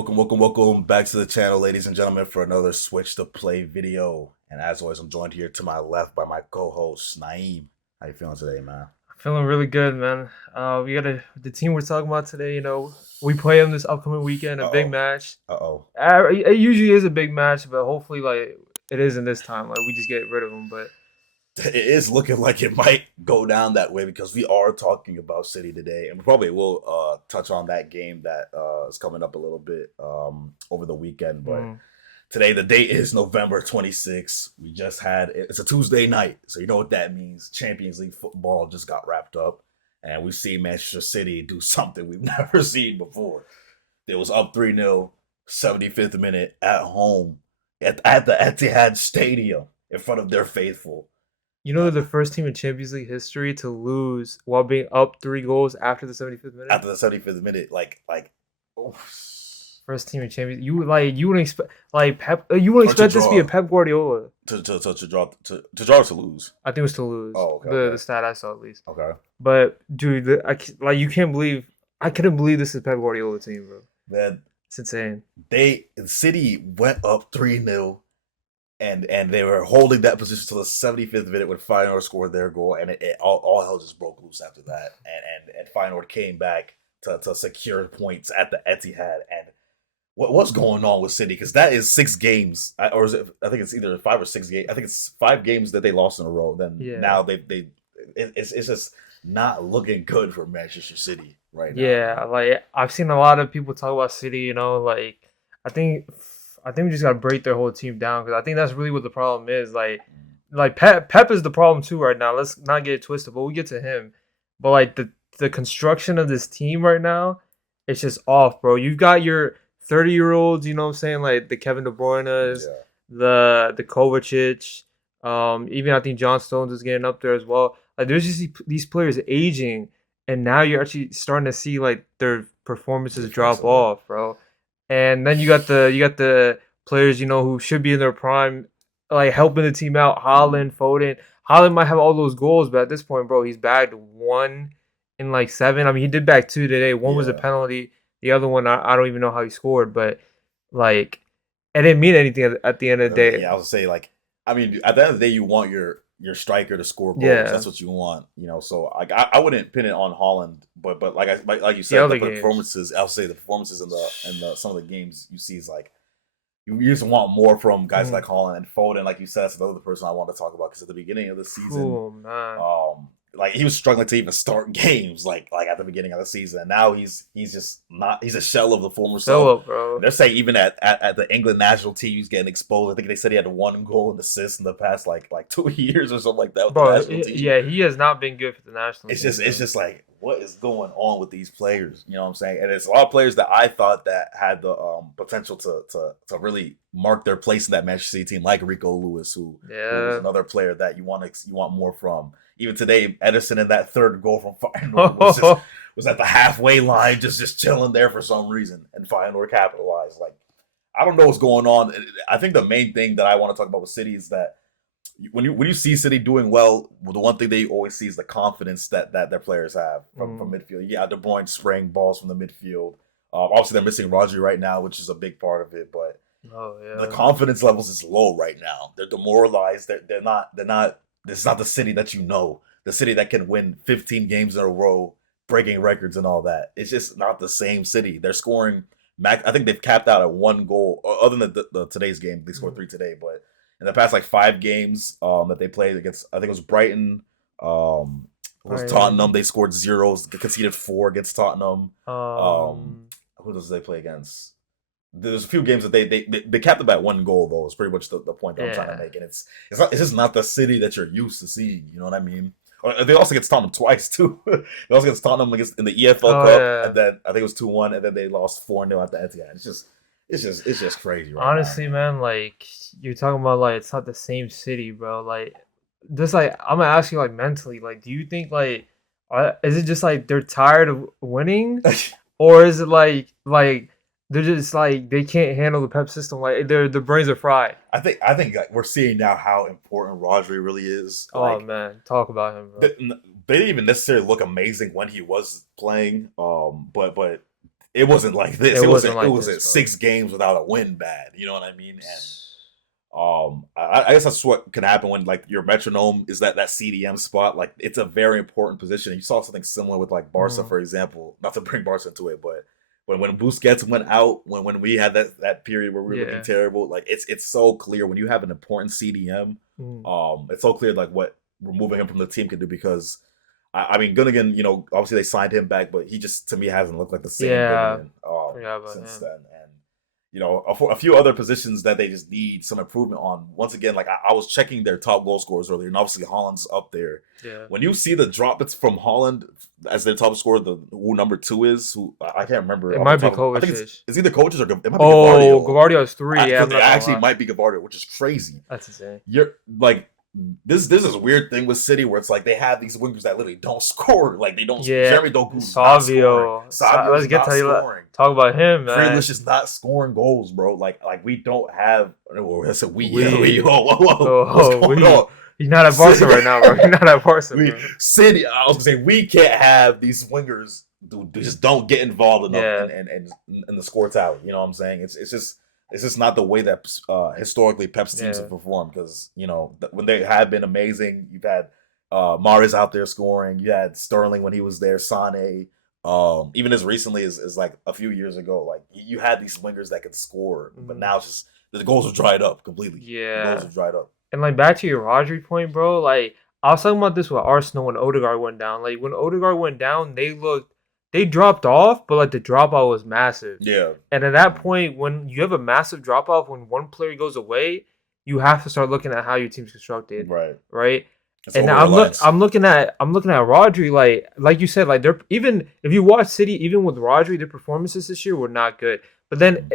Welcome back to the channel, ladies and gentlemen, for another Switch to Play video. And as always, I'm joined here to my left by my co-host, Naeem. How you feeling today, man? Feeling really good, man. We got the team we're talking about today. We play them this upcoming weekend, a big Uh-oh. match. Uh-oh. It usually is a big match, but hopefully, like it isn't this time. Like we just get rid of them. But It is looking like it might go down that way because we are talking about City today, and we probably will touch on that game that is coming up a little bit over the weekend. But mm, today, the date is November 26th. It's a Tuesday night, so you know what that means. Champions League football just got wrapped up, and we've seen Manchester City do something we've never seen before. It was up 3-0, 75th minute at home at the Etihad Stadium in front of their faithful. they're the first team in Champions League history to lose while being up 3 goals after the 75th minute. After the 75th minute, oh, First team in Champions. You wouldn't expect like Pep. You wouldn't or to expect this to be a draw, Pep Guardiola. to draw to lose. I think it was to lose. Oh, okay, The okay, stat I saw at least. okay. But dude, you can't believe I couldn't believe this is Pep Guardiola team, bro. Then It's insane. City went up 3-0, and they were holding that position till the 75th minute when Feyenoord scored their goal, and all hell just broke loose after that, and Feyenoord came back to secure points at the Etihad. And what's going on with City? Because that is 6 games, or is it? I think it's either 5 or 6 games. I think it's 5 games that they lost in a row. Then Yeah. now it's just not looking good for Manchester City right now. Yeah, like I've seen a lot of people talk about City, like I think I think we just gotta break their whole team down because I think that's really what the problem is. Like Pep is the problem too right now. Let's not get it twisted, but we'll get to him. But like the construction of this team right now, it's just off, bro. You've got your 30-year-olds, you know what I'm saying, like the Kevin De Bruyne's, Yeah. the Kovacic, even I think John Stones is getting up there as well. Like there's just these players aging, and now you're actually starting to see like their performances drop Defensively. off, bro. And then you got the players who should be in their prime, like helping the team out. Mhm. Holland, Foden. Holland might have all those goals, but at this point, bro, he's bagged one in like seven. I mean, he did bag two today. One was a Yeah. penalty. The other one, I don't even know how he scored, but like, it didn't mean anything at the end of the day. Yeah, I would say I mean, at the end of the day, you want your striker to score goals. Yeah, That's what you want, you know. So I wouldn't pin it on Holland, but like you the said, the other games. performances. I'll say the performances in the some of the games you see is like you just want more from guys Mm. like Holland and Foden. Like you said, that's another person I want to talk about because at the beginning of the season, Oh man, like he was struggling to even start games like at the beginning of the season, and now he's just not. He's a shell of the former self. Philip, bro. And they're saying even at the England national team, he's getting exposed. I think they said he had 1 goal and assist in the past like 2 years or something like that with the Bro, national team. yeah, he has not been good for the national It's team, just it's bro. just like what is going on with these players? You know what I'm saying? And it's a lot of players that I thought that had the potential to really mark their place in that Manchester City team, like Rico Lewis, who's Yeah. another player that you want more from. Even today, Edison in that third goal from Feyenoord was at the halfway line, just chilling there for some reason, and Feyenoord capitalized. Like I don't know what's going on. I think the main thing that I want to talk about with City is that when you see City doing well, the one thing they always see is the confidence that their players have from Mm. midfield. Yeah, De Bruyne spraying balls from the midfield. Obviously, they're missing Rodri right now, which is a big part of it. But Oh the yeah. confidence levels is low right now. They're demoralized. They're not. This is not the City that you know. The City that can win 15 games in a row, breaking records and all that. It's just not the same City. They're scoring. I think they've capped out at 1 goal. Other than the today's game, they scored Mm. 3 today. But in the past like 5 games that they played against, I think it was Brighton. It was Tottenham. Brighton. They scored zeros, conceded 4 against Tottenham. Um, Um. who does they play against? There's a few games that they capped them at 1 goal though. It's pretty much the point that I'm trying to Yeah. make, and it's just not the City that you're used to seeing. You know what I mean? Or they also get Tottenham twice too. They also get Tottenham against in the EFL Oh Cup, and yeah. then I think it was 2-1, and then they lost 4-0 at the Etihad. It's just crazy right now, Honestly, man. man, like you're talking about, like it's not the same city, bro. Like, just like I'm gonna ask you, like mentally, like, do you think is it just like they're tired of winning, or is it like they're just like they can't handle the Pep system, like their brains are fried? I think like, we're seeing now how important Rodri really is. Oh Like man, talk about him, bro. they didn't even necessarily look amazing when he was playing. But it wasn't like this. It wasn't like it was this, at bro. 6 games without a win bad. You know what I mean? And I guess that's what can happen when like your metronome is that CDM spot. Like it's a very important position. You saw something similar with like Barca, for example. Not to bring Barca into it, but when Busquets went out, when we had that period where we were looking terrible, like it's so clear when you have an important CDM. It's so clear like what removing him from the team can do because. I mean, Gundogan, you know, obviously they signed him back, but he just to me hasn't looked like the same Gundogan since then. And you know, a few other positions that they just need some improvement on. Once again, like I was checking their top goal scorers earlier, and obviously Haaland's up there. Yeah. When you see the drop, it's from Haaland as their top scorer. Who number 2 is? Who I can't remember. It might be Kovacic. I think it's either Kovacic or it might be Gavardio. Gavardio's 3. It actually might be Gavardio, which is crazy. That's insane. You're like. This is a weird thing with City where it's like they have these wingers that literally don't score. Like they don't. Jeremy Doku's Savio. Let's get to you. Talk about him, man. Grealish is not scoring goals, bro. Like we don't have. That's a we. What's going on? He's not at Barca right now, bro. He's not at Barca. City. I was gonna say we can't have these wingers who just don't get involved enough in the score tally. You know what I'm saying? It's just not the way that historically Pep's teams have performed because, you know, when they have been amazing, you've had Mahrez out there scoring. You had Sterling when he was there, Sane. Even as recently as like a few years ago, like you had these wingers that could score, but now it's just the goals have dried up completely. Yeah. The goals have dried up. And like back to your Rodri point, bro, like I was talking about this with Arsenal when Odegaard went down. Like when Odegaard went down, they dropped off, but like the drop off was massive. Yeah. And at that point, when you have a massive drop off, when one player goes away, you have to start looking at how your team's constructed. Right. Right. It's and I'm looking at Rodri, like you said, like they're even if you watch City, even with Rodri, their performances this year were not good. But then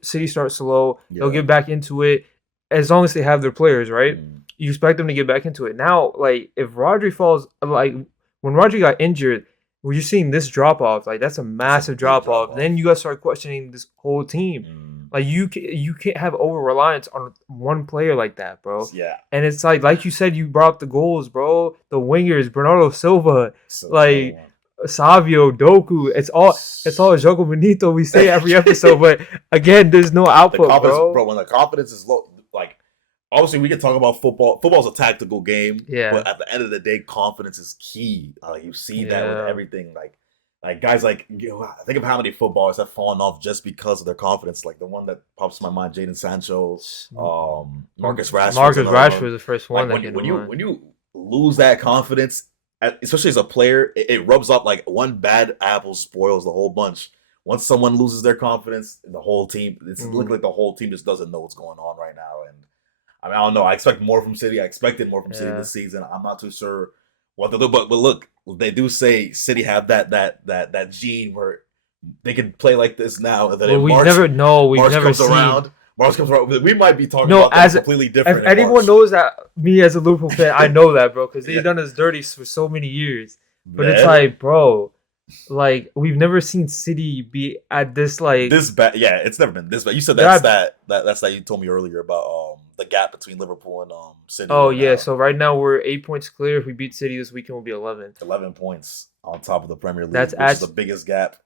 City starts slow, they'll get back into it as long as they have their players, right? You expect them to get back into it. Now, like if Rodri falls, like when Rodri got injured. Well, you're seeing this drop off, like that's a massive drop off. Then you gotta start questioning this whole team. Like you can't have over reliance on one player like that, bro. Yeah. And it's like you said, you brought up the goals, bro. The wingers, Bernardo Silva, Savio, Doku. It's all Jogo Bonito. We say every episode, but again, there's no output, bro. When the confidence is low, like. Obviously, we can talk about football. Football's a tactical game, but at the end of the day, confidence is key. You see that with everything. Like guys, like think of how many footballers have fallen off just because of their confidence. Like the one that pops to my mind, Jadon Sancho, Marcus Rashford. Marcus Rashford was the first one. Like when you lose that confidence, especially as a player, it rubs up like one bad apple spoils the whole bunch. Once someone loses their confidence, the whole team, it's looking like the whole team just doesn't know what's going on right now. And I mean, I don't know. I expect more from City. I expected more from City this season. I'm not too sure what they'll do. But look, they do say City have that gene where they can play like this now. And then March comes around. We might be talking about that completely different. If anyone knows that, me as a Liverpool fan, I know that, bro, because they've done us dirty for so many years. But it's like, bro, like we've never seen City be at this bad. Yeah, it's never been this bad. You said that's that you told me earlier about the gap between Liverpool and City. Oh yeah, so right now we're 8 points clear. If we beat City this weekend, we'll be 11. 11 points on top of the Premier League. Which is the biggest gap.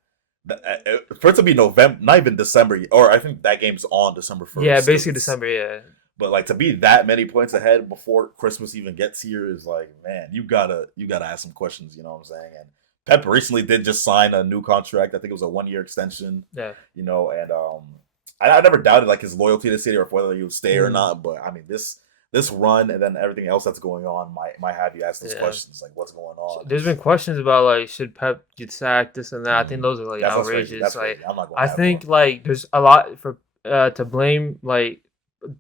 For it to be November, not even December, or I think that game's on December 1st. Yeah, basically December. Yeah. But like to be that many points ahead before Christmas even gets here is like, man, you gotta ask some questions. You know what I'm saying? And Pep recently did just sign a new contract. I think it was a 1-year extension. Yeah. You know, and I never doubted like his loyalty to City or whether he would stay or not. But I mean, this run and then everything else that's going on might have you ask those questions like what's going on. There's been questions about like should Pep get sacked, this and that. I think those are like outrageous. I think like there's a lot for to blame, like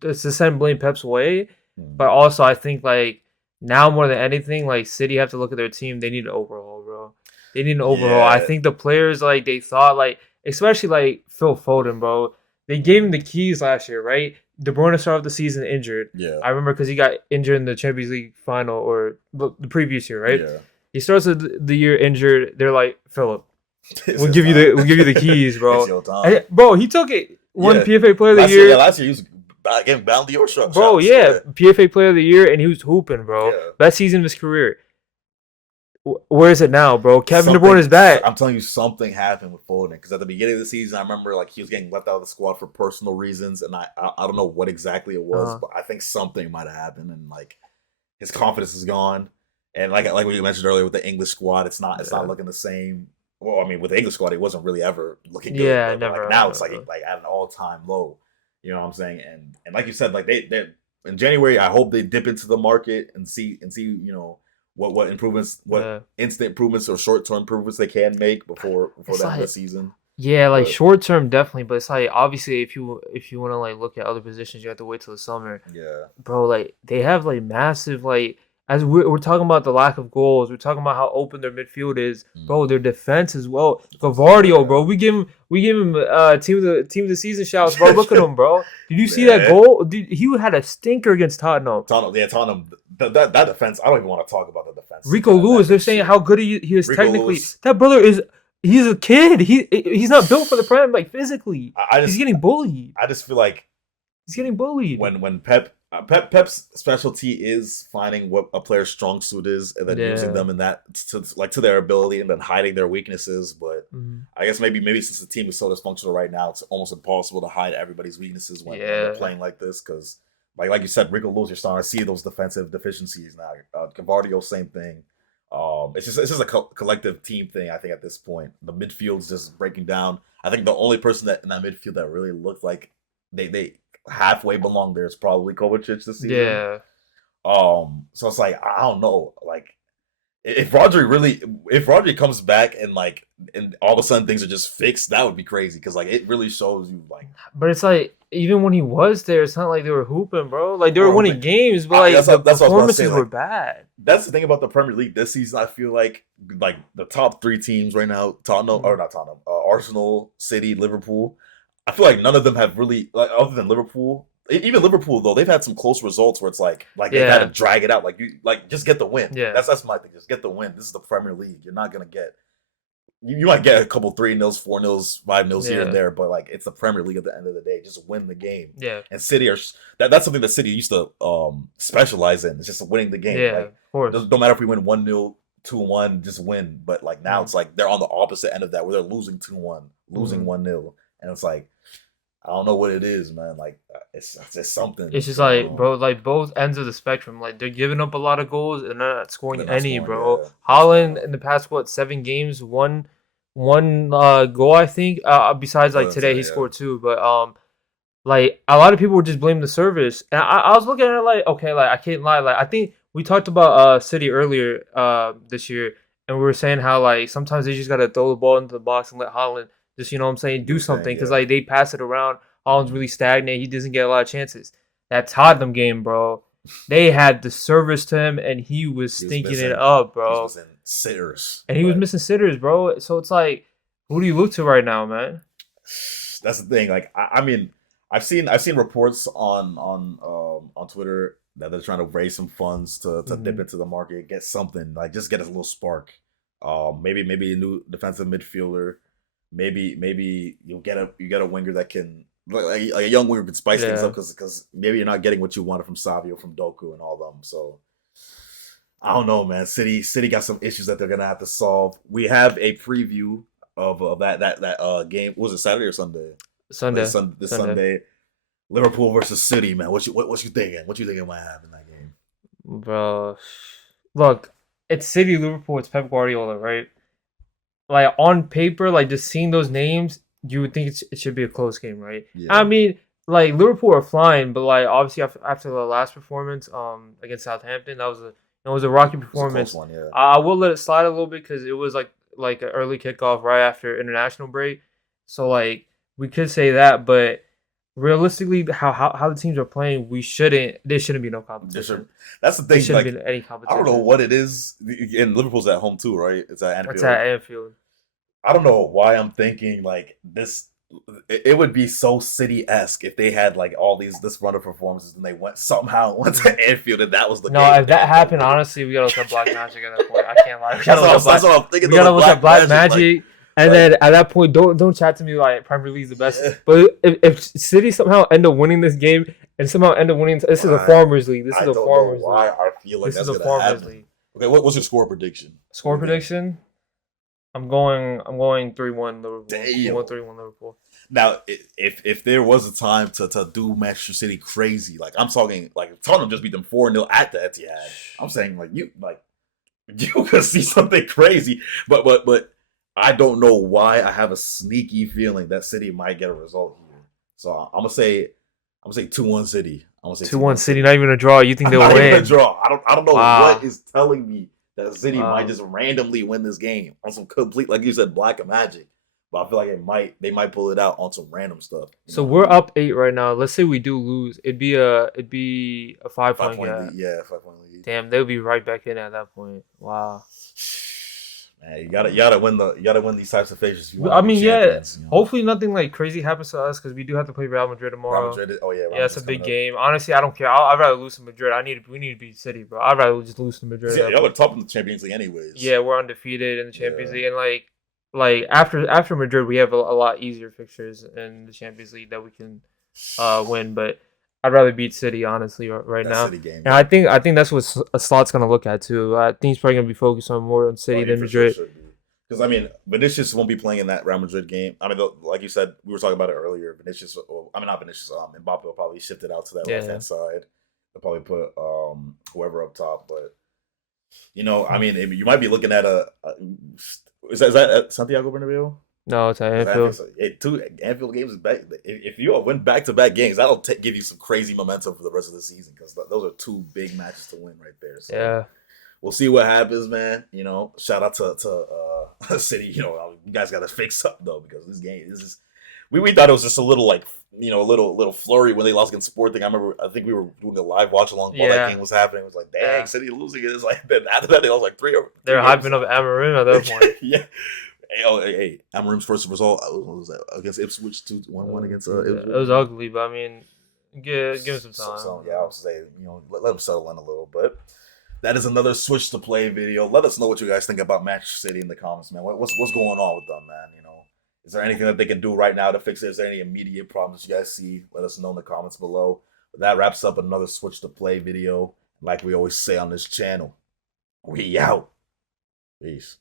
to send blame Pep's way, but also I think like now more than anything, like City have to look at their team. They need an overhaul, bro. They need an overhaul. Yeah. I think the players like they thought like especially like Phil Foden, bro. They gave him the keys last year, right? De Bruyne started off the season injured. Yeah, I remember because he got injured in the Champions League final or the previous year, right? Yeah. He starts the year injured. They're like, Philip, we'll give you the keys, bro. Bro, he took it. Won PFA Player of the Year. Last year he was getting Ballon d'Or shots. Bro, PFA Player of the Year, and he was hooping, bro. Yeah. Best season of his career. Where is it now, bro? Kevin De Something, Bruyne is back. I'm telling you, something happened with Foden because at the beginning of the season, I remember like he was getting left out of the squad for personal reasons, and I don't know what exactly it was, Uh, but I think something might have happened, and like his confidence is gone, and like we mentioned earlier with the English squad, it's not yeah, looking the same. Well, I mean, with the English squad, it wasn't really ever looking good, yeah, but like never, now it's never. like at an all time low. You know what I'm saying? And like you said, like they in January, I hope they dip into the market and see what improvements, what Yeah, instant improvements or short term improvements they can make before it's the end of the like season. yeah, like But short term definitely, but it's like obviously if you want to like look at other positions, you have to wait till the summer. yeah, Bro, like they have like massive like as we're talking about the lack of goals, we're talking about how open their midfield is, bro. Their defense as well. Gavardio, bro, we give him team of the season shouts, bro. Look at him, bro. Did you see that man. goal? Dude, he had a stinker against Tottenham. Tottenham, yeah, Tottenham. That defense, I don't even want to talk about the defense. Rico That Lewis, they're big saying shit. how good he is Rico technically. Lewis. That brother is he's a kid. He's not built for the Prem like physically. I He's just getting bullied. I just feel like He's getting bullied. when Pep's specialty is finding what a player's strong suit is and then using Yeah. them in that to their ability and then hiding their weaknesses. But Mhm. I guess maybe since the team is so dysfunctional right now, it's almost impossible to hide everybody's weaknesses when they're Yeah. playing like this. Because like you said, Rico Lewis, you're starting to see those defensive deficiencies now. Gavardio, same thing. It's just a collective team thing. I think at this point, the midfield's just breaking down. I think the only person that in that midfield that really looked like they halfway belong there is probably Kovacic this season. Yeah. So it's like I don't know, like if Rodri comes back and all of a sudden things are just fixed, that would be crazy because like it really shows you like But it's like even when he was there, it's not like they were hooping, bro. Like they were we're winning hoping. games, but like That's the that's what I was about to say. performances were Like bad. that's the thing about the Premier League this season. I feel like the top three teams right now, Tottenham or Mhm. not Tottenham, Arsenal, City, Liverpool. I feel like none of them have really like other than Liverpool. Even Liverpool though, they've had some close results where it's like they've had to Yeah. drag it out. Like you like just get the win. Yeah. That's my thing. Just get the win. This is the Premier League. You're not gonna get you might get a couple 3-0s, 4-0s, 5-0s here and Yeah. there, but like it's the Premier League at the end of the day. Just win the game. Yeah. And City that's something that City used to specialize in. It's just winning the game. Yeah. Like Of course. don't matter if we win 1-0, 2-1, just win. But like now Mhm. it's like they're on the opposite end of that where they're losing 2-1, losing Mhm. 1-0. And it's like I don't know what it is, man. Like it's just something It's just going like, on. bro, like both ends of the spectrum. Like they're giving up a lot of goals and they're not scoring They're not any, scoring, bro. yeah. Holland in the past 7 games, one goal I think. Besides like But today he yeah. scored 2, but like a lot of people were just blaming the service, and I was looking at it like okay, like I can't lie, like I think we talked about City earlier this year, and we were saying how like sometimes they just gotta throw the ball into the box and let Holland just you know what I'm saying do You're saying, something because yeah. like they pass it around. Holland's really stagnant. He doesn't get a lot of chances. That Tottenham game, bro. They had the service to him, and he was He was stinking it missing up, he was bro. missing sitters. And he was But missing sitters, bro. So it's like, who do you look to right now, man? that's the thing. Like I mean, I've seen reports on Twitter that they're trying to raise some funds to dip Mhm. into the market, get something like just get us a little spark. Maybe a new defensive midfielder. Maybe you get a winger that can like a young winger can spice things Yeah. up because maybe you're not getting what you wanted from Savio, from Doku, and all them. So I don't know, man. City got some issues that they're gonna have to solve. We have a preview of that game. Was it Saturday or Sunday? Sunday. This Sunday. Sunday. Liverpool versus City, man. What you thinking? What you thinking might happen in that game? Bro, look, it's City, Liverpool, it's Pep Guardiola, right? Like on paper, like just seeing those names, you would think it should be a close game, right? I Yeah, mean, like Liverpool are flying, but like obviously after the last performance, against Southampton, that was a rocky it was a performance. close one. Yeah, I will let it slide a little bit because it was like an early kickoff right after international break, so like we could say that, but realistically, how the teams are playing, there shouldn't be no competition. that's the There thing. shouldn't Like be any I don't know competition. what it is. And Liverpool's at home too, right? It's at That's Anfield. at Anfield. I don't know why I'm thinking like this. It would be so City-esque if they had like all this run of performances and they somehow went to Anfield and that was the No, game. if that happened, honestly, we gotta look at Black Magic at that point. I can't lie. We That's gotta look what, at Black. I'm thinking. We Though, gotta with look at Black Magic. Magic, and like, then at that point, don't chat to me like Premier League's the best. yeah. But if City somehow end up winning this game and somehow end up winning, this is a Why? Farmers League. This I is a don't know Farmers why League. I feel like This that's is a gonna Farmers happen League. Okay, what's your score prediction? Score prediction. I'm going 3-1 Liverpool. Damn. 3-1 Liverpool. Now, if there was a time to do Manchester City crazy, like I'm talking, like Tottenham just beat them 4-0 at the Etihad. I'm saying you could see something crazy, but I don't know why I have a sneaky feeling that City might get a result here. So I'm gonna say 2-1 City. I'm gonna say 2-1 City, not even a draw. You think they'll not even a win? draw. I don't know Wow. what is telling me that City Wow. might just randomly win this game on some complete, like you said, black magic. But I feel like they might pull it out on some random stuff. So we're up 8 right now. Let's say we do lose. It'd be a 5-point 5-point gap. lead. Yeah, 5-point lead. Damn, they'll be right back in at that point. Wow. Man, you gotta win these types of phases. I mean, yeah. Hopefully, nothing like crazy happens to us because we do have to play Real Madrid tomorrow. Real Madrid, yeah, it's a big game. Honestly, I don't care. I'd rather lose to Madrid. We need to beat City, bro. I'd rather just lose to Madrid. Yeah, y'all are top in the Champions League, anyways. Yeah, we're undefeated in the Champions League, and like after Madrid, we have a lot easier fixtures in the Champions League that we can win. But I'd rather beat City, honestly, right now. City game, and I think that's what Slot's gonna look at too. I think he's probably gonna be focused on more on City than Madrid. Because I mean, Vinicius won't be playing in that Real Madrid game. I mean, like you said, we were talking about it earlier. Not Vinicius. Mbappe will probably shift it out to that left hand side. They'll probably put whoever up top. But I mean, you might be looking at is that at Santiago Bernabeu? No, it's at Anfield. Two Anfield games is back. If you win back-to-back games, that'll give you some crazy momentum for the rest of the season because those are two big matches to win right there. So yeah, we'll see what happens, man. Shout out to City. You guys got to fix up though because this is. We thought it was just a little a little flurry when they lost against Sporting. I think we were doing a live watch along while that game was happening. It was like, dang, City losing it. It's like then after that they lost like 3 over. They're hyping up Amorim at that point. Yeah. Hey, Amorim's first result was that against Ipswich 1-1 against Ipswich. It was ugly, but I mean, give him some time. So I would say let him settle in a little bit. That is another switch to play video. Let us know what you guys think about Manchester City in the comments, man. What's going on with them, man? Is there anything that they can do right now to fix it? Is there any immediate problems you guys see? Let us know in the comments below. But that wraps up another switch to play video. Like we always say on this channel, we out. Peace.